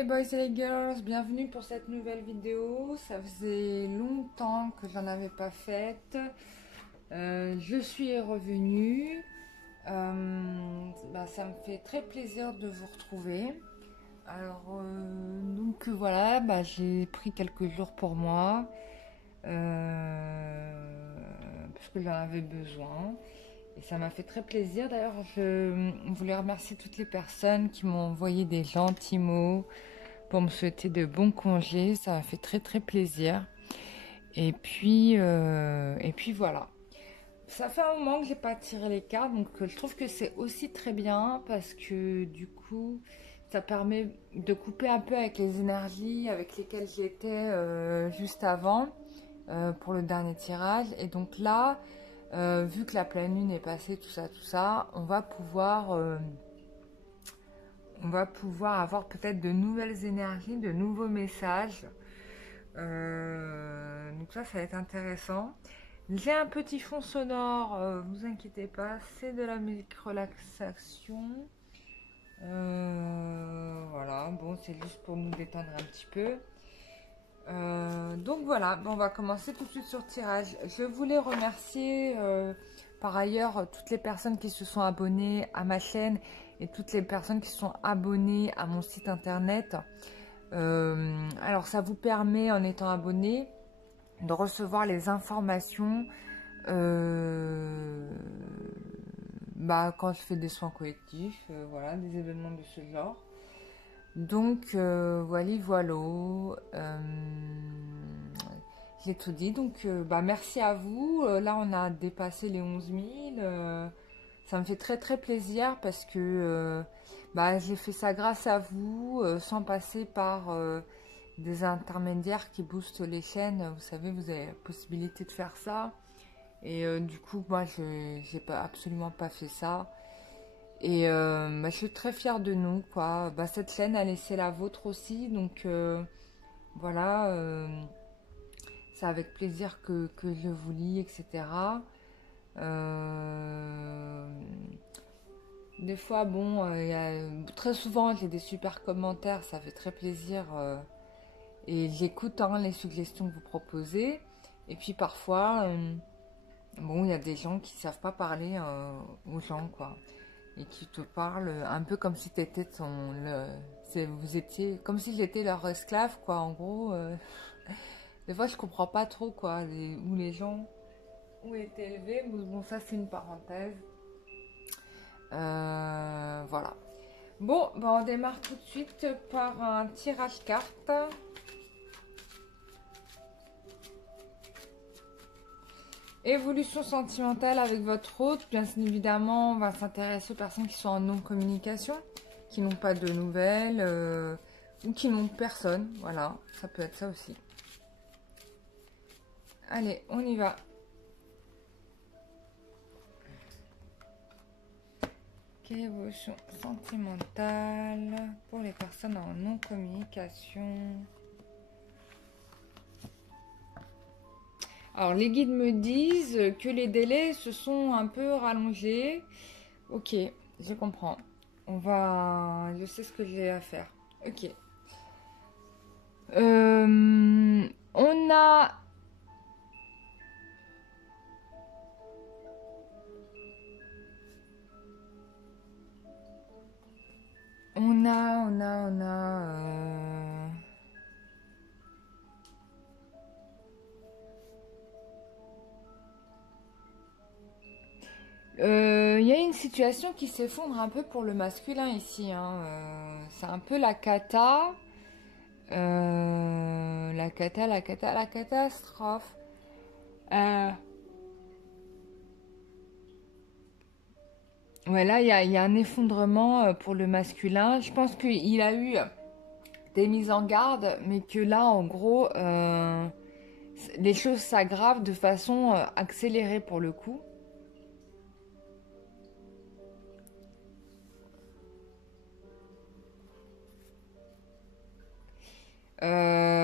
les boys et les girls, bienvenue pour cette nouvelle vidéo. Ça faisait longtemps que j'en avais pas faite. Je suis revenue. Ça me fait très plaisir de vous retrouver. Alors, voilà, j'ai pris quelques jours pour moi. Parce que j'en avais besoin. Et ça m'a fait très plaisir. D'ailleurs, je voulais remercier toutes les personnes qui m'ont envoyé des gentils mots pour me souhaiter de bons congés. Ça m'a fait très très plaisir. Et puis voilà. Ça fait un moment que j'ai pas tiré les cartes, donc je trouve que c'est aussi très bien parce que du coup, ça permet de couper un peu avec les énergies avec lesquelles j'étais juste avant pour le dernier tirage. Et donc là, vu que la pleine lune est passée, tout ça, on va pouvoir avoir peut-être de nouvelles énergies, de nouveaux messages. Donc ça va être intéressant. J'ai un petit fond sonore, vous inquiétez pas, c'est de la musique relaxation. Voilà, bon, c'est juste pour nous détendre un petit peu. Donc voilà, on va commencer tout de suite sur le tirage. Je voulais remercier par ailleurs toutes les personnes qui se sont abonnées à ma chaîne et toutes les personnes qui se sont abonnées à mon site internet. Alors ça vous permet, en étant abonné, de recevoir les informations quand je fais des soins collectifs, voilà, des événements de ce genre. Donc voilà, j'ai tout dit. Donc merci à vous. Là on a dépassé les 11 000. Ça me fait très très plaisir parce que j'ai fait ça grâce à vous, sans passer par des intermédiaires qui boostent les chaînes. Vous savez, vous avez la possibilité de faire ça. Et du coup, moi, j'ai absolument pas fait ça. Et je suis très fière de nous, quoi. Cette chaîne, elle c'est la vôtre aussi. Donc, voilà. C'est avec plaisir que je vous lis, etc. Des fois, très souvent, j'ai des super commentaires. Ça fait très plaisir. Et j'écoute les suggestions que vous proposez. Et puis, parfois... il y a des gens qui savent pas parler aux gens, quoi, et qui te parlent un peu comme si t'étais vous étiez comme si j'étais leur esclave, quoi. En gros, des fois je comprends pas trop, quoi, où les gens ont été élevés. Bon, ça c'est une parenthèse. Voilà. Bon, on démarre tout de suite par un tirage carte. Évolution sentimentale avec votre hôte. Bien évidemment, on va s'intéresser aux personnes qui sont en non-communication, qui n'ont pas de nouvelles ou qui n'ont personne. Voilà, ça peut être ça aussi. Allez, on y va. Évolution sentimentale pour les personnes en non-communication. Alors, les guides me disent que les délais se sont un peu rallongés. Ok, je comprends. Je sais ce que j'ai à faire. Ok. On a... Il y a une situation qui s'effondre un peu pour le masculin ici, hein. C'est un peu la cata. La catastrophe. Ouais, là, il y a un effondrement pour le masculin. Je pense qu'il a eu des mises en garde, mais que là, en gros, les choses s'aggravent de façon accélérée pour le coup.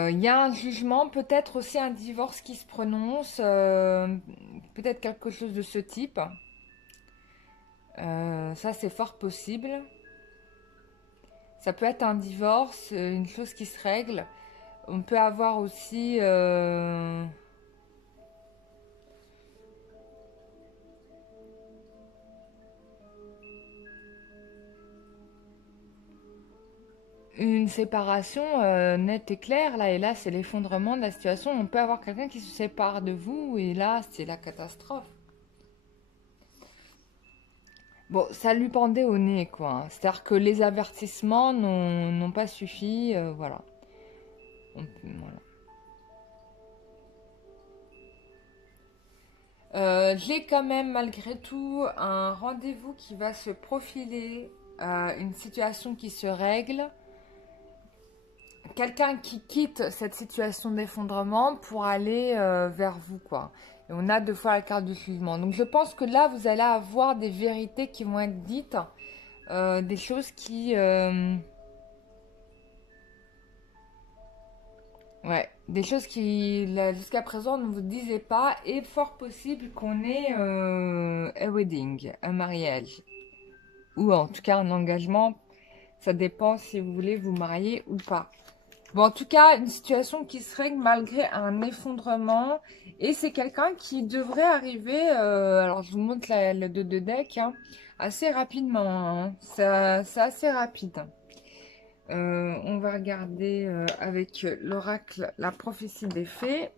Il y a un jugement, peut-être aussi un divorce qui se prononce, peut-être quelque chose de ce type. Ça, c'est fort possible. Ça peut être un divorce, une chose qui se règle. On peut avoir aussi une séparation nette et claire, là. Et là, c'est l'effondrement de la situation. On peut avoir quelqu'un qui se sépare de vous, et là, c'est la catastrophe. Bon, ça lui pendait au nez, quoi, hein. C'est-à-dire que les avertissements n'ont pas suffi, voilà. Voilà. J'ai quand même malgré tout un rendez-vous qui va se profiler, une situation qui se règle, quelqu'un qui quitte cette situation d'effondrement pour aller vers vous, quoi. Et on a deux fois la carte du jugement. Donc je pense que là, vous allez avoir des vérités qui vont être dites, des choses qui... ouais, des choses qui jusqu'à présent ne vous disaient pas, et fort possible qu'on ait un wedding, un mariage, ou en tout cas un engagement. Ça dépend si vous voulez vous marier ou pas. Bon, en tout cas, une situation qui se règle malgré un effondrement. Et c'est quelqu'un qui devrait arriver, alors je vous montre le 2 de deck, hein, assez rapidement, hein. C'est assez rapide. On va regarder avec l'oracle la prophétie des fées.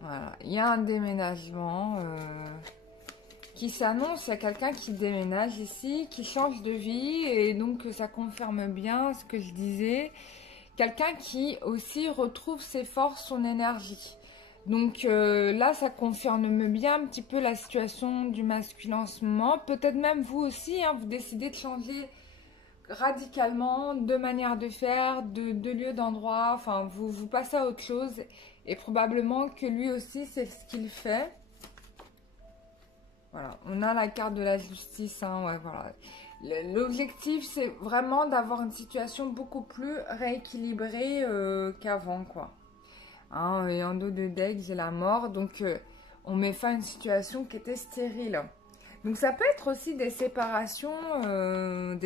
Voilà, il y a un déménagement qui s'annonce. Il y a quelqu'un qui déménage ici, qui change de vie, et donc ça confirme bien ce que je disais. Quelqu'un qui aussi retrouve ses forces, son énergie. Donc là, ça confirme bien un petit peu la situation du masculin en ce moment. Peut-être même vous aussi, hein, vous décidez de changer radicalement de manière de faire, de lieu, d'endroit. Enfin, vous passez à autre chose. Et probablement que lui aussi, c'est ce qu'il fait. Voilà, on a la carte de la justice, hein, ouais, voilà. L'objectif, c'est vraiment d'avoir une situation beaucoup plus rééquilibrée qu'avant, quoi. Hein, et en dos de deck, j'ai la mort, donc on met fin à une situation qui était stérile. Donc ça peut être aussi des séparations, hein,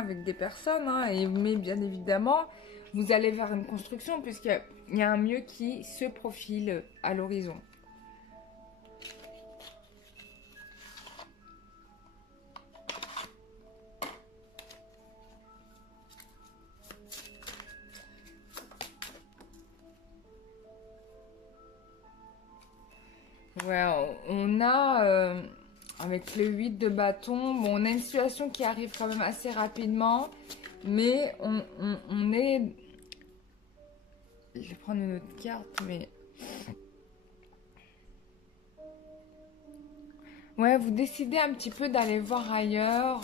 avec des personnes, hein, mais bien évidemment, vous allez vers une construction puisqu'il y a un mieux qui se profile à l'horizon. Ouais, on a, avec le 8 de bâton, bon, on a une situation qui arrive quand même assez rapidement, mais on est... Je vais prendre une autre carte, mais... Ouais, vous décidez un petit peu d'aller voir ailleurs.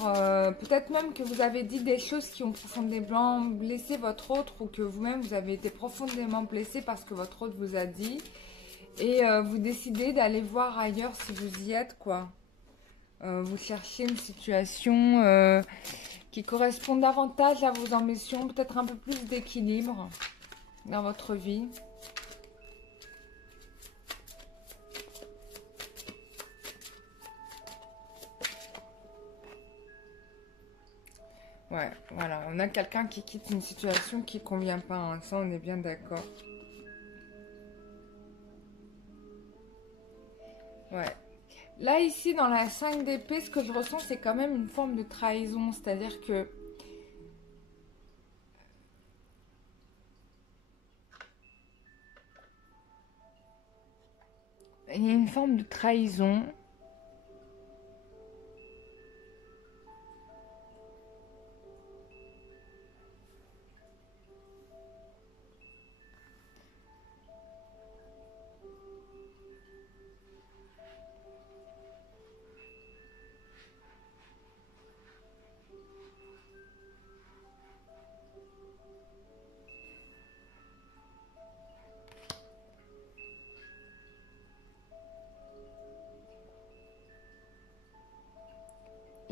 Peut-être même que vous avez dit des choses qui ont profondément blessé votre autre, ou que vous-même vous avez été profondément blessé parce que votre autre vous a dit. Et vous décidez d'aller voir ailleurs si vous y êtes, quoi. Vous cherchez une situation qui correspond davantage à vos ambitions, peut-être un peu plus d'équilibre dans votre vie. Ouais, voilà, on a quelqu'un qui quitte une situation qui ne convient pas, hein. Ça, on est bien d'accord. Ouais. Là, ici, dans la 5 d'épée, ce que je ressens, c'est quand même une forme de trahison. C'est-à-dire que... il y a une forme de trahison.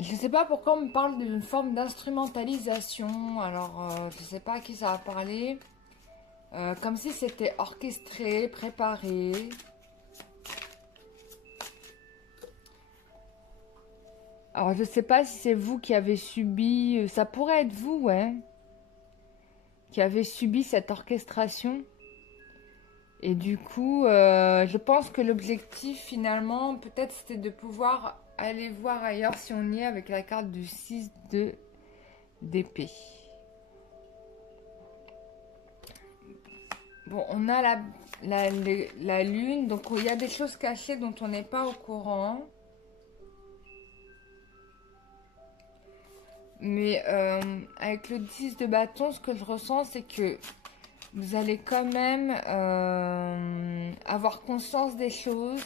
Je ne sais pas pourquoi on me parle d'une forme d'instrumentalisation. Alors, je ne sais pas à qui ça va parler. Comme si c'était orchestré, préparé. Alors, je sais pas si c'est vous qui avez subi, ça pourrait être vous, ouais, qui avez subi cette orchestration. Et du coup, je pense que l'objectif finalement, peut-être c'était de pouvoir aller voir ailleurs si on y est avec la carte du 6 de d'épée. Bon, on a la lune, donc il y a des choses cachées dont on n'est pas au courant. Mais avec le 10 de bâton, ce que je ressens, c'est que vous allez quand même avoir conscience des choses.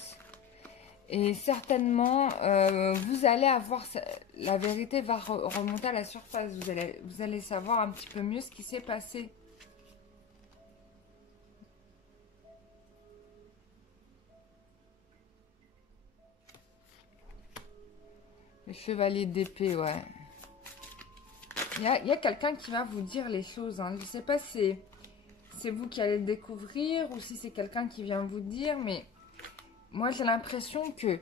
Et certainement, vous allez avoir... La vérité va remonter à la surface. Vous allez savoir un petit peu mieux ce qui s'est passé. Le chevalier d'épée, ouais. Il y a quelqu'un qui va vous dire les choses. Hein. Je ne sais pas si c'est vous qui allez le découvrir ou si c'est quelqu'un qui vient vous dire. Mais moi, j'ai l'impression que...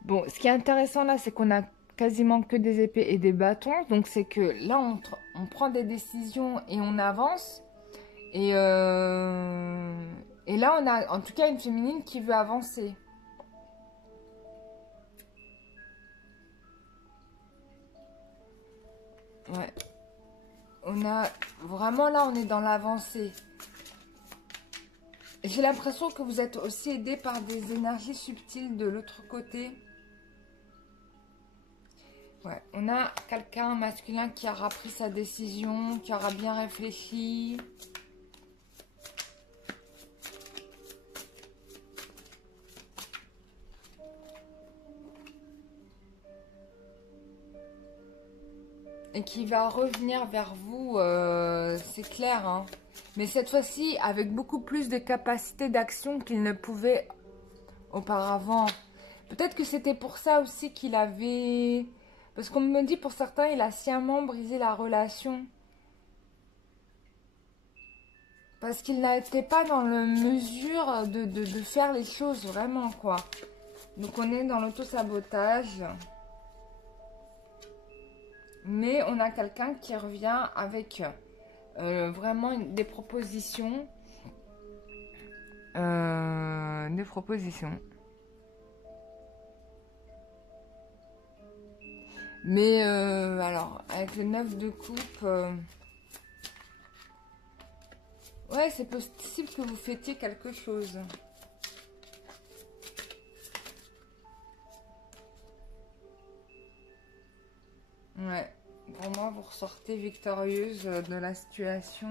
Bon, ce qui est intéressant là, c'est qu'on a quasiment que des épées et des bâtons. Donc, c'est que là, on prend des décisions et on avance. Et là, on a en tout cas une féminine qui veut avancer. Ouais. On a vraiment là, on est dans l'avancée. J'ai l'impression que vous êtes aussi aidé par des énergies subtiles de l'autre côté. Ouais, on a quelqu'un masculin qui aura pris sa décision, qui aura bien réfléchi. Et qui va revenir vers vous, c'est clair, hein. Mais cette fois-ci, avec beaucoup plus de capacité d'action qu'il ne pouvait auparavant. Peut-être que c'était pour ça aussi qu'il avait... Parce qu'on me dit, pour certains, il a sciemment brisé la relation. Parce qu'il n'était pas dans la mesure de faire les choses, vraiment, quoi. Donc, on est dans l'auto-sabotage. Mais on a quelqu'un qui revient avec vraiment des propositions. Des propositions. Mais alors, avec le 9 de coupe, ouais, c'est possible que vous fêtiez quelque chose. Ouais, pour moi, vous ressortez victorieuse de la situation.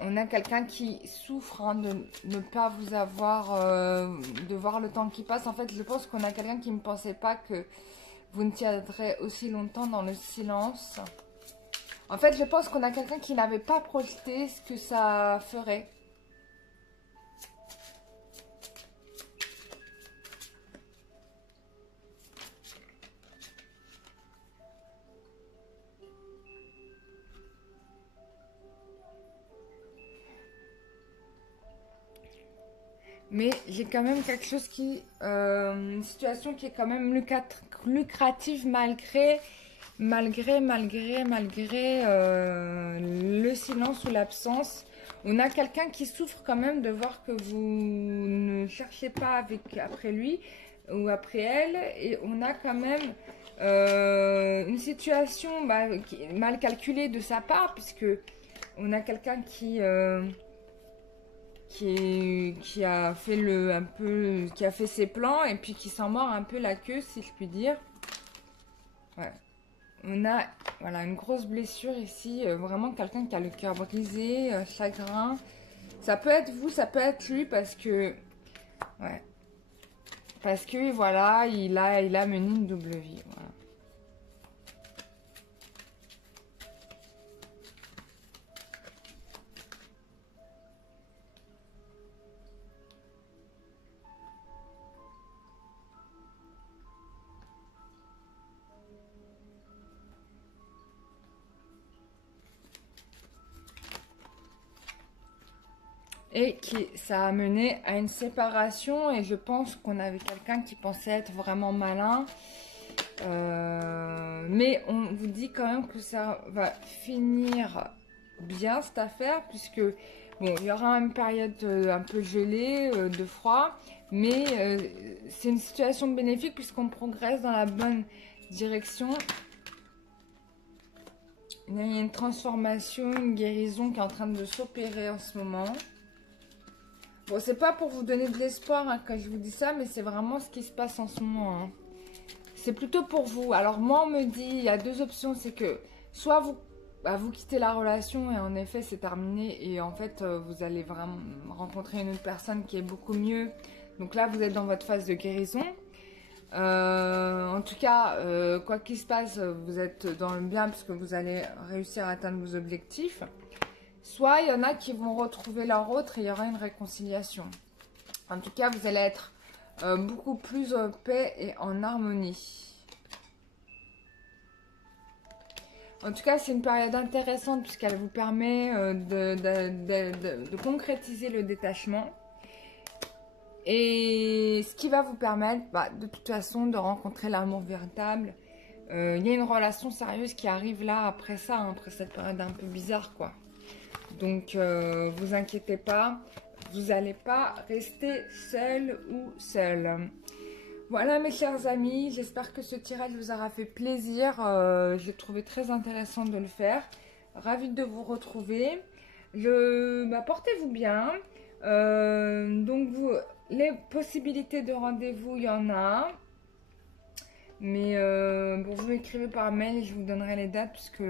On a quelqu'un qui souffre hein, de ne pas vous avoir, de voir le temps qui passe. En fait, je pense qu'on a quelqu'un qui ne pensait pas que vous ne tiendrez aussi longtemps dans le silence. En fait, je pense qu'on a quelqu'un qui n'avait pas projeté ce que ça ferait. Mais j'ai quand même quelque chose qui... une situation qui est quand même lucrative malgré le silence ou l'absence. On a quelqu'un qui souffre quand même de voir que vous ne cherchez pas après lui ou après elle. Et on a quand même une situation mal calculée de sa part puisque on a quelqu'un qui a fait qui a fait ses plans et puis qui s'en mord un peu la queue, si je puis dire. Ouais. On a voilà, une grosse blessure ici, vraiment quelqu'un qui a le cœur brisé, chagrin. Ça peut être vous, ça peut être lui parce que ouais. Parce que voilà, il a mené une double vie. Voilà. et qui ça a mené à une séparation. Et je pense qu'on avait quelqu'un qui pensait être vraiment malin. Mais on vous dit quand même que ça va finir bien cette affaire, puisque bon, il y aura une période un peu gelée, de froid, mais c'est une situation bénéfique puisqu'on progresse dans la bonne direction. Il y a une transformation, une guérison qui est en train de s'opérer en ce moment. Bon, c'est pas pour vous donner de l'espoir hein, quand je vous dis ça, mais c'est vraiment ce qui se passe en ce moment. Hein. C'est plutôt pour vous. Alors moi, on me dit, il y a deux options, c'est que soit vous quittez la relation et en effet, c'est terminé. Et en fait, vous allez vraiment rencontrer une autre personne qui est beaucoup mieux. Donc là, vous êtes dans votre phase de guérison. En tout cas, quoi qu'il se passe, vous êtes dans le bien puisque vous allez réussir à atteindre vos objectifs. Soit il y en a qui vont retrouver leur autre et il y aura une réconciliation. En tout cas, vous allez être beaucoup plus en paix et en harmonie. En tout cas, c'est une période intéressante puisqu'elle vous permet de concrétiser le détachement. Et ce qui va vous permettre, de toute façon, de rencontrer l'amour véritable. Il y a une relation sérieuse qui arrive là, après ça, hein, après cette période un peu bizarre, quoi. Donc, vous inquiétez pas, vous n'allez pas rester seul ou seul. Voilà mes chers amis, j'espère que ce tirage vous aura fait plaisir. J'ai trouvé très intéressant de le faire. Ravie de vous retrouver. Portez-vous bien. Donc, les possibilités de rendez-vous, il y en a. Mais vous m'écrivez par mail et je vous donnerai les dates puisque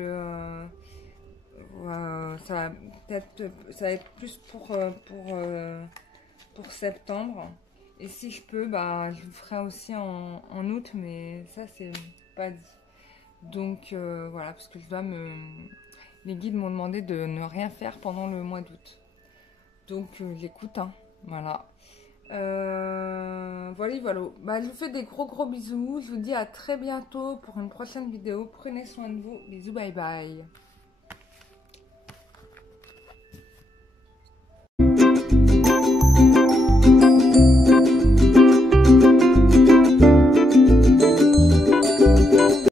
ça va être plus pour septembre. Et si je peux, je vous ferai aussi en août, mais ça c'est pas dit. Donc voilà, parce que les guides m'ont demandé de ne rien faire pendant le mois d'août. Donc j'écoute, hein, voilà. Voilà. Je vous fais des gros bisous. Je vous dis à très bientôt pour une prochaine vidéo. Prenez soin de vous. Bisous, bye bye.